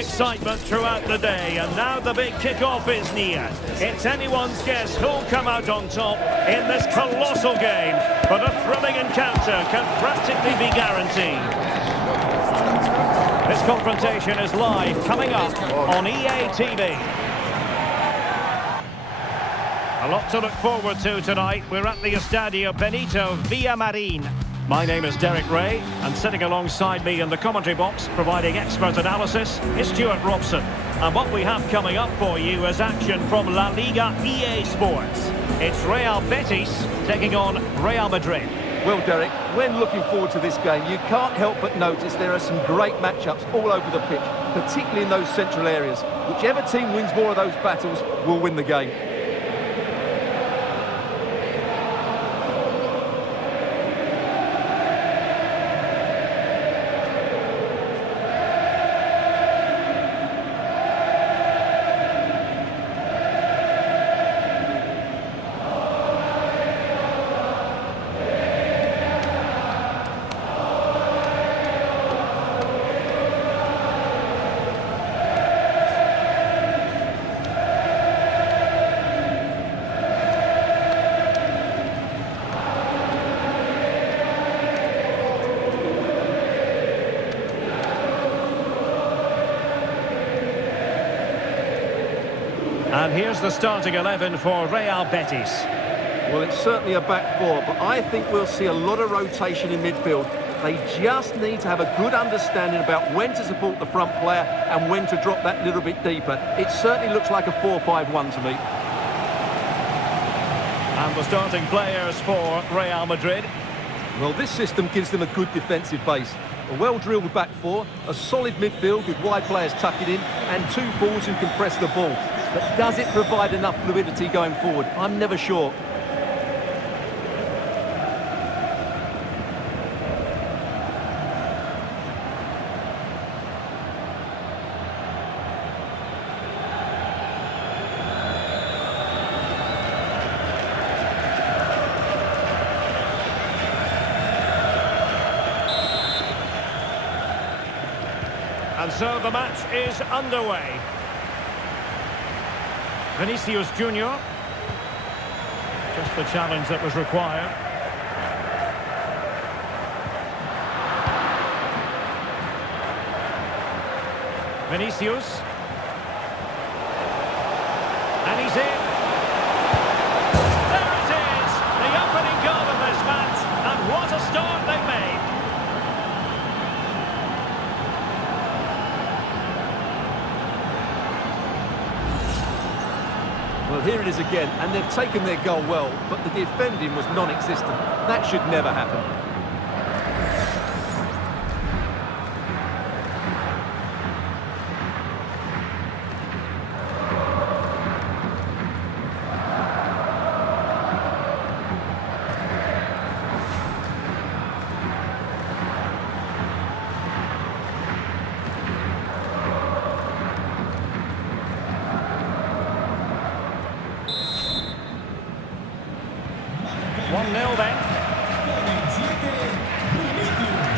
excitement throughout the day, and now the big kick-off is near. It's anyone's guess who'll come out on top in this colossal game, but a thrilling encounter can practically be guaranteed. This confrontation is live, coming up on EA TV. A lot to look forward to tonight. We're at the Estadio Benito Villamarín. My name is Derek Ray, and sitting alongside me in the commentary box, providing expert analysis, is Stuart Robson. And what we have coming up for you is action from La Liga EA Sports. It's Real Betis taking on Real Madrid. Well, Derek, when looking forward to this game, you can't help but notice there are some great matchups all over the pitch, particularly in those central areas. Whichever team wins more of those battles will win the game. And here's the starting 11 for Real Betis. Well, it's certainly a back four, but I think we'll see a lot of rotation in midfield. They just need to have a good understanding about when to support the front player and when to drop that little bit deeper. It certainly looks like a 4-5-1 to me. And the starting players for Real Madrid. Well, this system gives them a good defensive base. A well-drilled back four, a solid midfield with wide players tucking in, and two forwards who can press the ball. But does it provide enough fluidity going forward? I'm never sure. And so the match is underway. Vinicius Junior, just the challenge that was required. Vinicius, and he's in. There it is, the opening goal of this match, and what a start they've made. Well, here it is again, and they've taken their goal well, but the defending was non-existent. That should never happen. Then.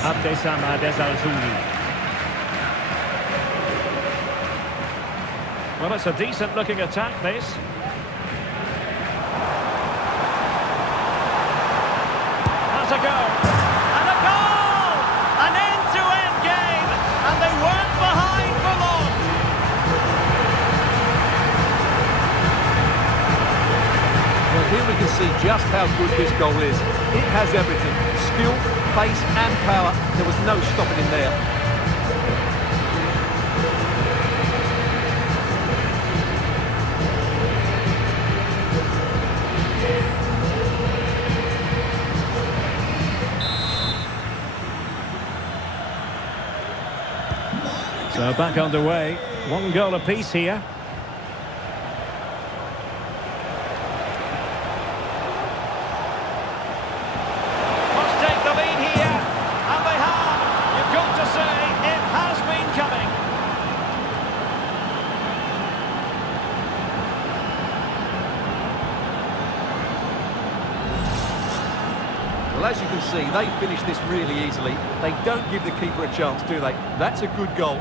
Abdesama Desazuli. Well, it's a decent-looking attack, this. That's a goal. And a goal! An end-to-end game, and they weren't behind for long. Well, here we can see just how good this goal is. It has everything. Skill, pace and power. There was no stopping him there. So back underway. One goal apiece here. Well, as you can see, they finish this really easily. They don't give the keeper a chance, do they? That's a good goal.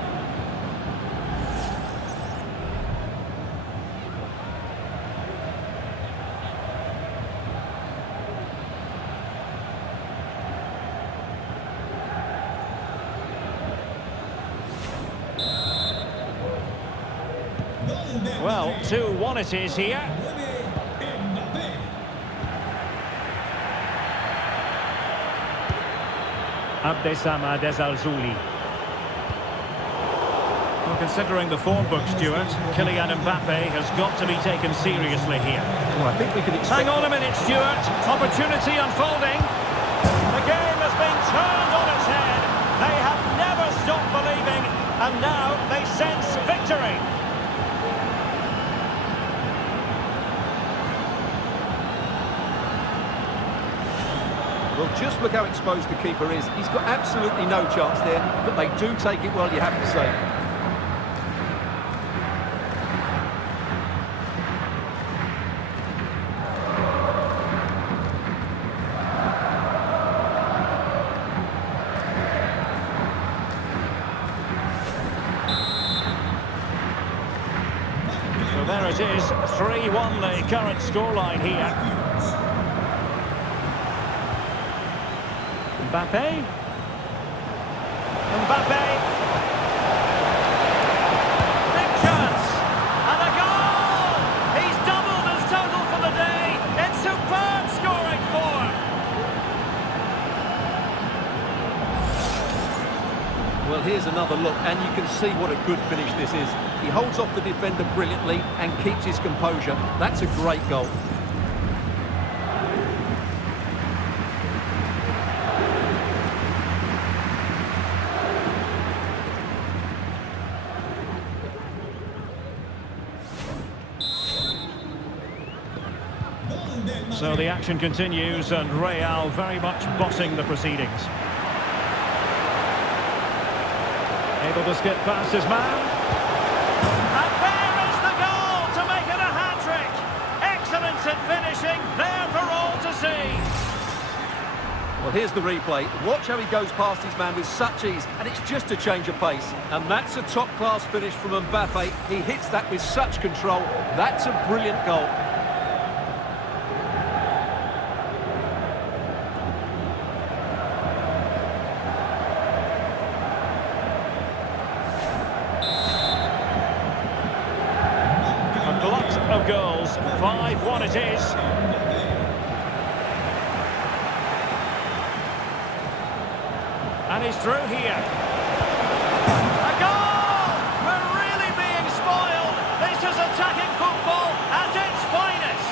Well, 2-1 it is here. Abdessamad Al-Zouli. Well, considering the form book, Stuart, Kylian Mbappe has got to be taken seriously here. Well, I think we can expect... Hang on a minute, Stuart. Opportunity unfolding. The game has been turned on its head. They have never stopped believing, and now they sense victory. Well, just look how exposed the keeper is. He's got absolutely no chance there, but they do take it well, you have to say. So there it is, 3-1 the current scoreline here. Mbappe. Big chance. And a goal! He's doubled his total for the day. It's superb scoring form. Well, here's another look, and you can see what a good finish this is. He holds off the defender brilliantly and keeps his composure. That's a great goal. So the action continues, and Real very much bossing the proceedings. Able to skip past his man. And there is the goal to make it a hat-trick. Excellence in finishing, there for all to see. Well, here's the replay. Watch how he goes past his man with such ease, and it's just a change of pace. And that's a top-class finish from Mbappe. He hits that with such control. That's a brilliant goal. Of goals, 5-1 it is. And he's through here. A goal! We're really being spoiled. This is attacking football at its finest.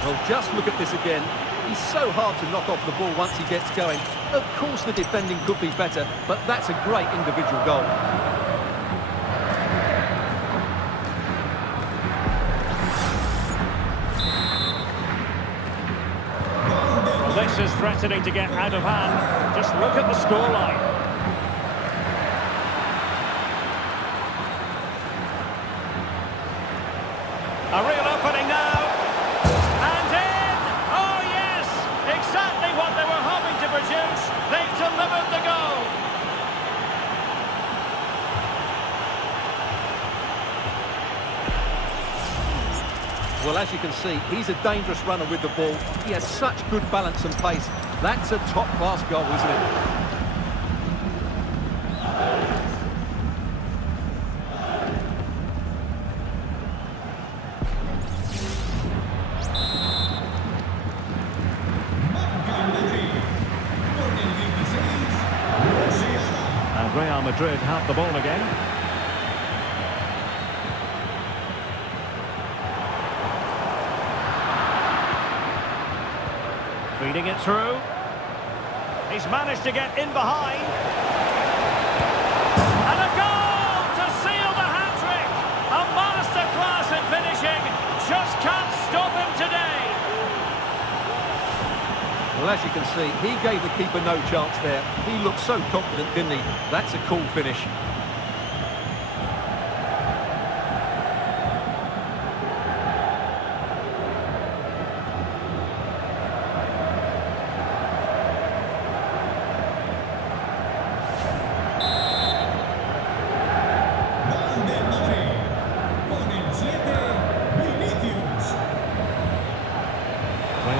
Well, just look at this again. He's so hard to knock off the ball once he gets going. Of course the defending could be better, but that's a great individual goal. This is threatening to get out of hand. Just look at the scoreline. A real opening now. And in! Oh yes! Exactly what they were hoping to produce. They've delivered the goal. Well, as you can see, he's a dangerous runner with the ball. He has such good balance and pace. That's a top-class goal, isn't it? And Real Madrid have the ball again. Feeding it through. He's managed to get in behind. And a goal to seal the hat-trick. A masterclass in finishing. Just can't stop him today. Well, as you can see, he gave the keeper no chance there. He looked so confident, didn't he? That's a cool finish.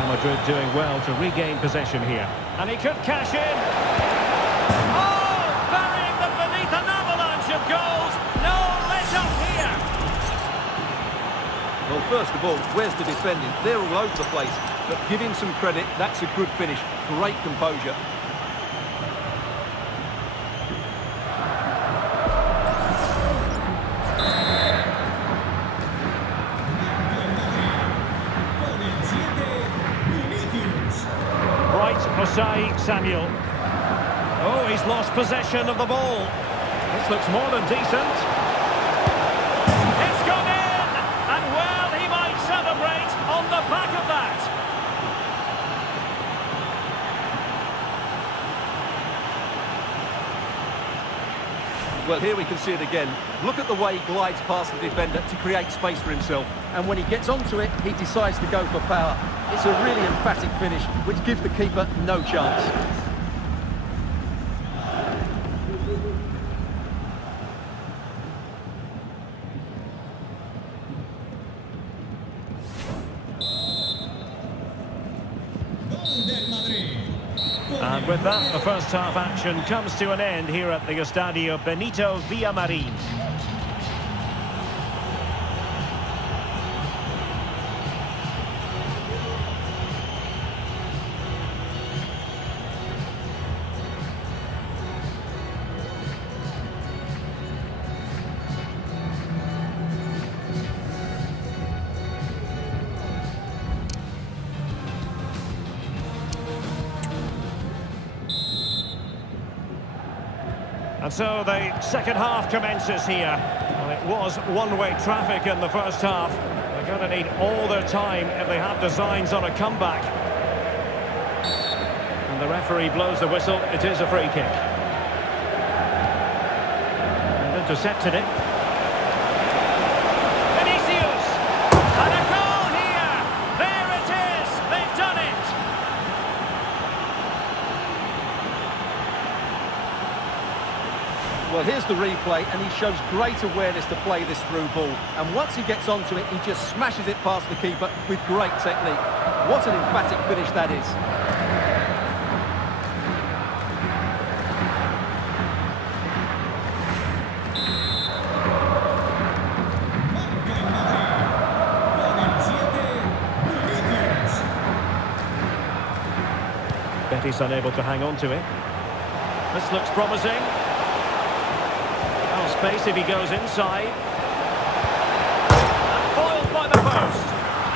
Madrid doing well to regain possession here. And he could cash in. Oh, burying them beneath an avalanche of goals. No let up here. Well, first of all, where's the defending? They're all over the place. But give him some credit, that's a good finish. Great composure. Right, Osai Samuel. Oh, he's lost possession of the ball. This looks more than decent. It's gone in! And well, he might celebrate on the back of that. Well, here we can see it again. Look at the way he glides past the defender to create space for himself. And when he gets onto it, he decides to go for power. It's a really emphatic finish, which gives the keeper no chance. And with that, the first half action comes to an end here at the Estadio Benito Villamarín. And so the second half commences here. Well, it was one-way traffic in the first half. They're going to need all their time if they have designs on a comeback. And the referee blows the whistle. It is a free kick. And intercepted it. Vinicius! And a goal here! There it is! They've done it! Well, here's the replay, and he shows great awareness to play this through ball. And once he gets onto it, he just smashes it past the keeper with great technique. What an emphatic finish that is. Betis unable to hang on to it. This looks promising. Space if he goes inside. And foiled by the post.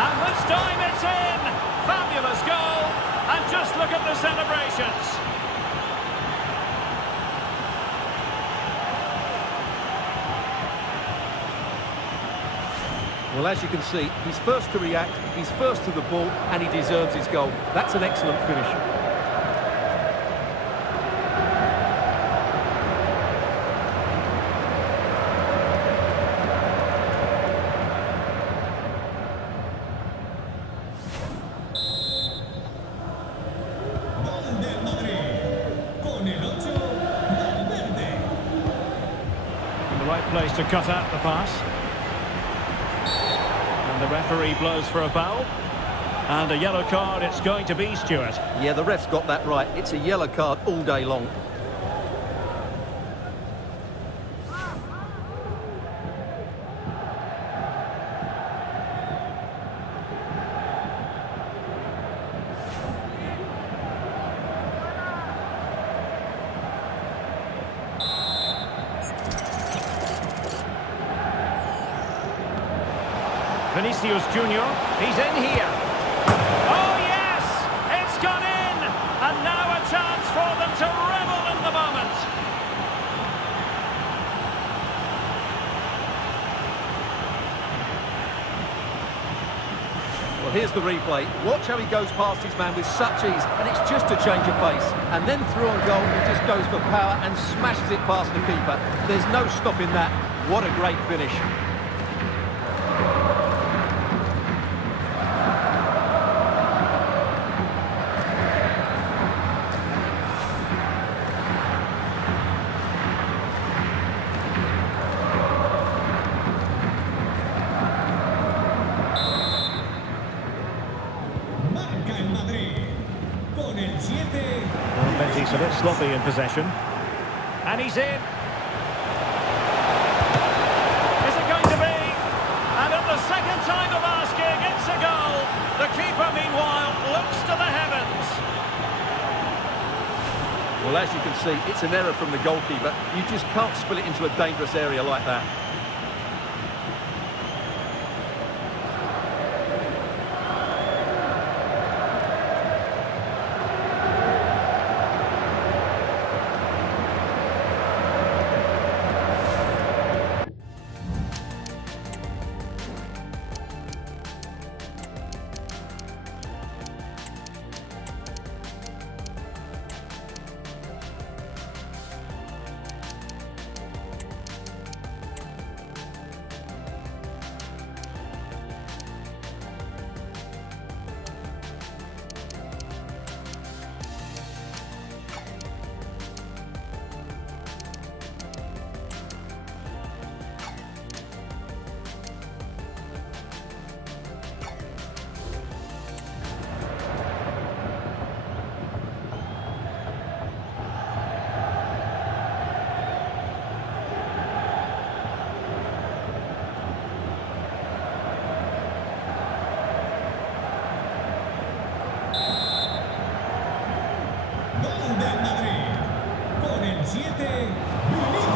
And this time it's in. Fabulous goal. And just look at the celebrations. Well, as you can see, he's first to react, he's first to the ball, and he deserves his goal. That's an excellent finish. Place to cut out the pass. And the referee blows for a foul. And a yellow card it's going to be, Stuart. Yeah, the ref's got that right. It's a yellow card all day long. Vinicius Junior, he's in here. Oh yes, it's gone in, and now a chance for them to revel in the moment. Well, here's the replay. Watch how he goes past his man with such ease, and it's just a change of pace. And then through on goal, he just goes for power and smashes it past the keeper. There's no stopping that. What a great finish. Well, Betis a bit sloppy in possession. And he's in. Well, as you can see, it's an error from the goalkeeper. You just can't spill it into a dangerous area like that.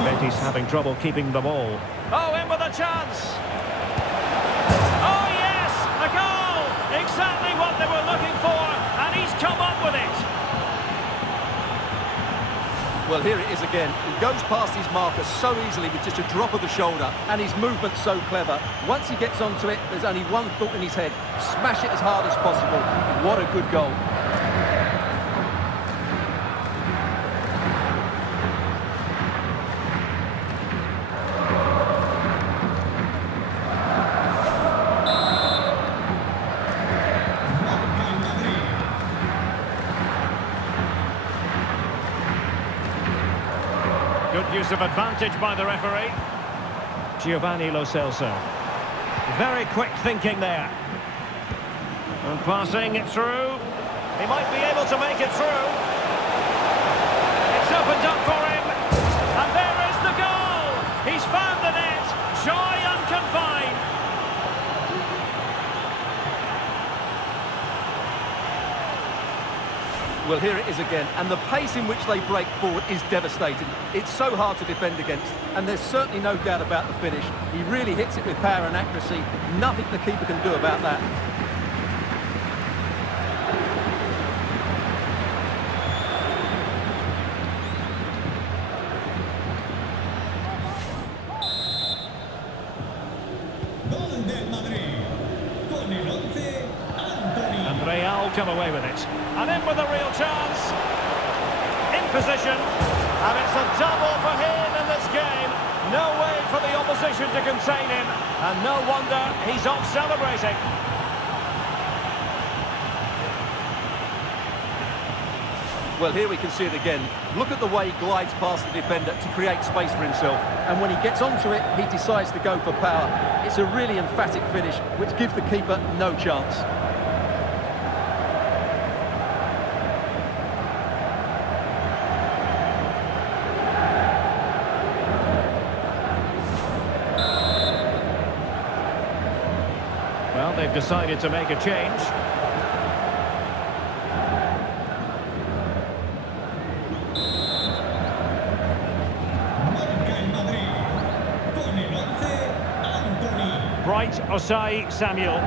Betis having trouble keeping the ball. Oh, in with a chance! Oh, yes! A goal! Exactly what they were looking for, and he's come up with it! Well, here it is again. He goes past his marker so easily with just a drop of the shoulder, and his movement's so clever. Once he gets onto it, there's only one thought in his head. Smash it as hard as possible. What a good goal. Good use of advantage by the referee. Giovanni Lo Celso. Very quick thinking there. And passing it through. He might be able to make it through. It's opened up for him. And there is the goal. He's found the net. Joy unconfined. Well, here it is again, and the pace in which they break forward is devastating. It's so hard to defend against, and there's certainly no doubt about the finish. He really hits it with power and accuracy. Nothing the keeper can do about that. And Real come away with it. And in with a real chance. In position. And it's a double for him in this game. No way for the opposition to contain him. And no wonder he's off celebrating. Well, here we can see it again. Look at the way he glides past the defender to create space for himself. And when he gets onto it, he decides to go for power. It's a really emphatic finish, which gives the keeper no chance. Well, they've decided to make a change. Bright Osai Samuel.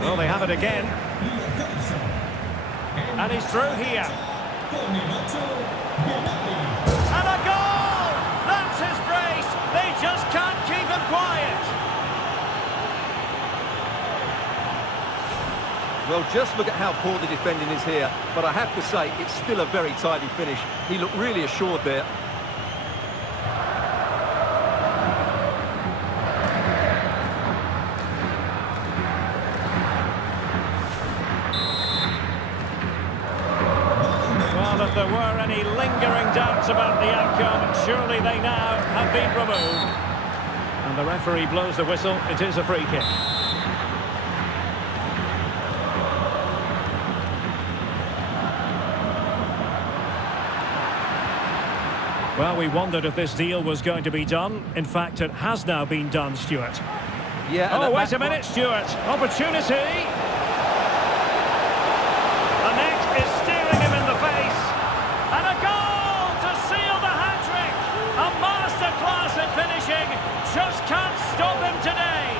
Well, they have it again. And he's through here. And a goal! That's his brace. They just can't keep him quiet. Well, just look at how poor the defending is here. But I have to say, it's still a very tidy finish. He looked really assured there. Well, if there were any lingering doubts about the outcome, surely they now have been removed. And the referee blows the whistle. It is a free kick. Well, we wondered if this deal was going to be done. In fact, it has now been done, Stuart. Yeah. Oh, wait a minute, Stuart. Opportunity. The net is steering him in the face. And a goal to seal the hat-trick. A masterclass at finishing. Just can't stop him today.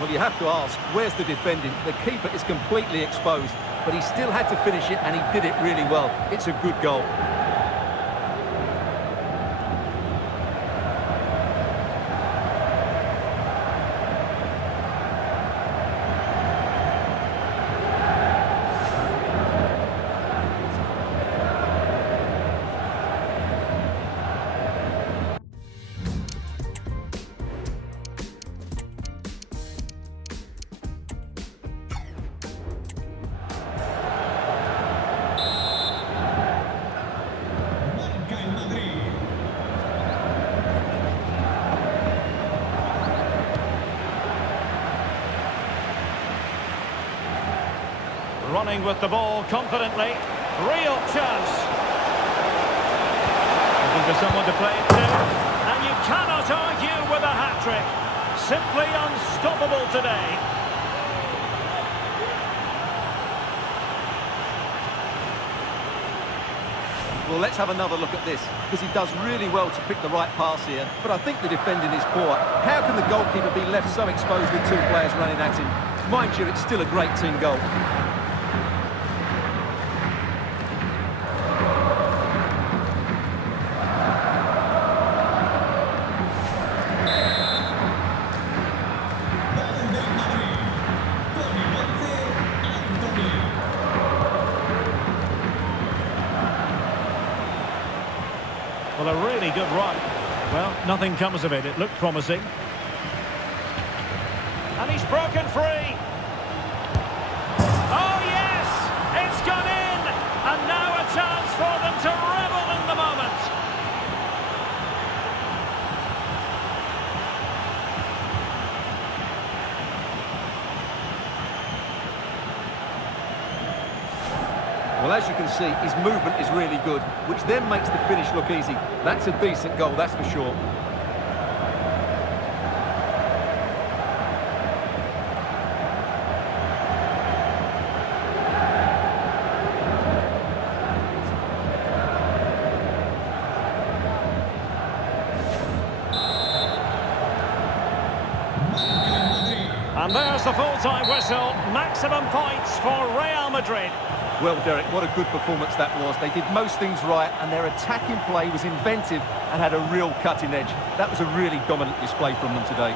Well, you have to ask, where's the defending? The keeper is completely exposed, but he still had to finish it, and he did it really well. It's a good goal. Running with the ball confidently. Real chance. Looking for someone to play it to. And you cannot argue with a hat-trick. Simply unstoppable today. Well, let's have another look at this, because he does really well to pick the right pass here, but I think the defending is poor. How can the goalkeeper be left so exposed with two players running at him? Mind you, it's still a great team goal. Well, a really good run. Well, nothing comes of it. It looked promising. And he's broken free. Oh, yes! It's gone in! And now a chance for them to revel in the moment. Well, as you can see, his movement is really good, which then makes the finish look easy. That's a decent goal, that's for sure. And there's the full-time whistle. Maximum points for Real Madrid. Well, Derek, what a good performance that was. They did most things right, and their attacking play was inventive and had a real cutting edge. That was a really dominant display from them today.